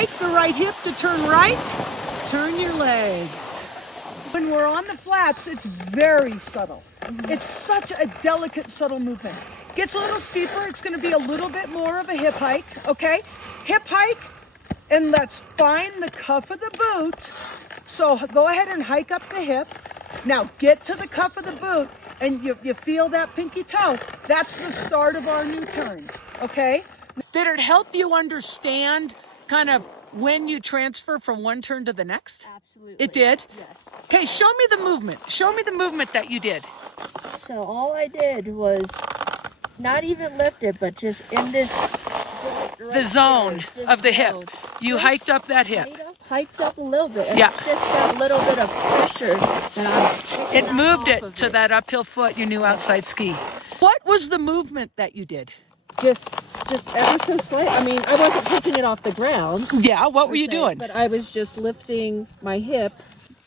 Hike the right hip to turn right. Turn your legs. When we're on the flats, it's very subtle. It's such a delicate, subtle movement. Gets a little steeper, it's gonna be a little bit more of a hip hike, okay? Hip hike, and let's find the cuff of the boot. So go ahead and hike up the hip. Now get to the cuff of the boot, and you feel that pinky toe. That's the start of our new turn, okay? Did it help you understand kind of when you transfer from one turn to the next? Absolutely. It did? Yes. Okay, show me the movement. Show me the movement that you did. So all I did was not even lift it, but just in this The zone of the hip. You hiked up that hip. Hiked up a little bit. And Yeah. It's just that little bit of pressure that I'm It moved it to that uphill foot, your new outside ski. What was the movement that you did? just ever so slight. I mean, I wasn't taking it off the ground. Yeah, what were you doing? But I was just lifting my hip.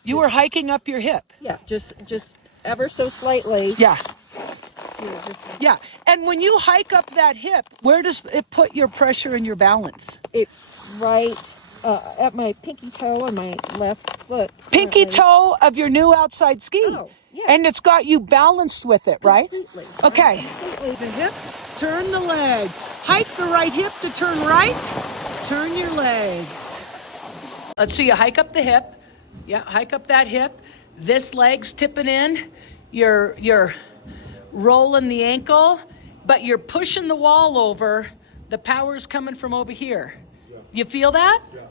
You were hiking up your hip. Yeah, just ever so slightly. Yeah. You know, Yeah, and when you hike up that hip, where does it put your pressure and your balance? it right at my pinky toe on my left foot. Pinky currently. toe of your new outside ski. Oh, yeah. And it's got you balanced with it, right? Completely. Okay. Completely. The hip, turn the leg. Hike the right hip to turn right. Turn your legs. Let's see you hike up the hip. Yeah, hike up that hip. This leg's tipping in. You're rolling the ankle, but you're pushing the wall over. The power's coming from over here. Yeah. You feel that? Yeah.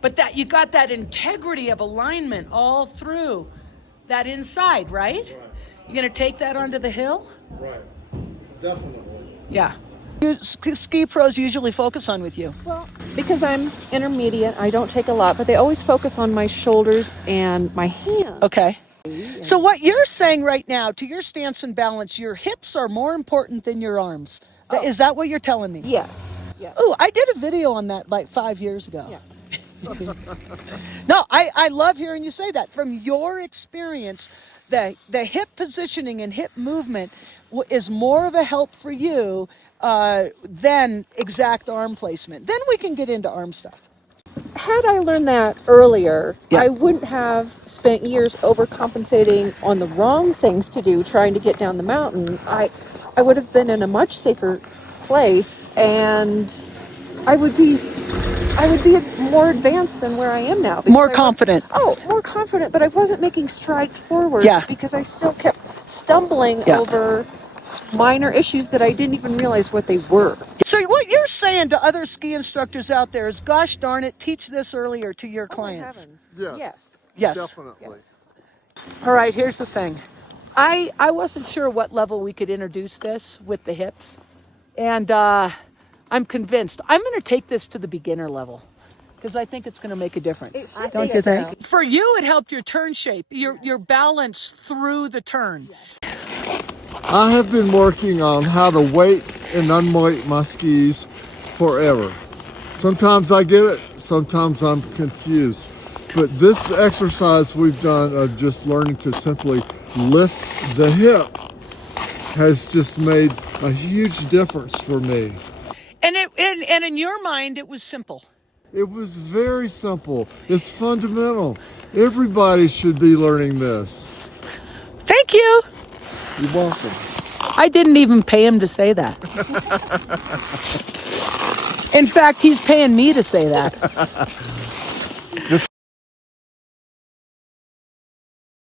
But that you got that integrity of alignment all through that inside, right? You're gonna take that onto the hill? Right. Definitely. Yeah. Ski pros usually focus on with you? Well, because I'm intermediate, I don't take a lot, but they always focus on my shoulders and my hands. Okay. So what you're saying right now, to your stance and balance, your hips are more important than your arms. Is that what you're telling me? Yes. Yes. Oh, I did a video on that like 5 years ago. Yeah. No, I love hearing you say that. From your experience, the hip positioning and hip movement is more of a help for you than exact arm placement. Then we can get into arm stuff. Had I learned that earlier, Yeah. I wouldn't have spent years overcompensating on the wrong things to do trying to get down the mountain. I would have been in a much safer place, and I would be more advanced than where I am now. More confident. More confident, but I wasn't making strides forward because I still kept stumbling over minor issues that I didn't even realize what they were. So what you're saying to other ski instructors out there is, gosh darn it, teach this earlier to your clients. Yes. Yes. Definitely. All right, here's the thing. I wasn't sure what level we could introduce this with the hips. And I'm convinced. I'm going to take this to the beginner level because I think it's going to make a difference. Don't you think? For you, it helped your turn shape, your balance through the turn. I have been working on how to weight and unweight my skis forever. Sometimes I get it, sometimes I'm confused. But this exercise we've done of just learning to simply lift the hip has just made a huge difference for me. And in your mind, it was simple. It was very simple. It's fundamental. Everybody should be learning this. Thank you. You're welcome. I didn't even pay him to say that. In fact, he's paying me to say that.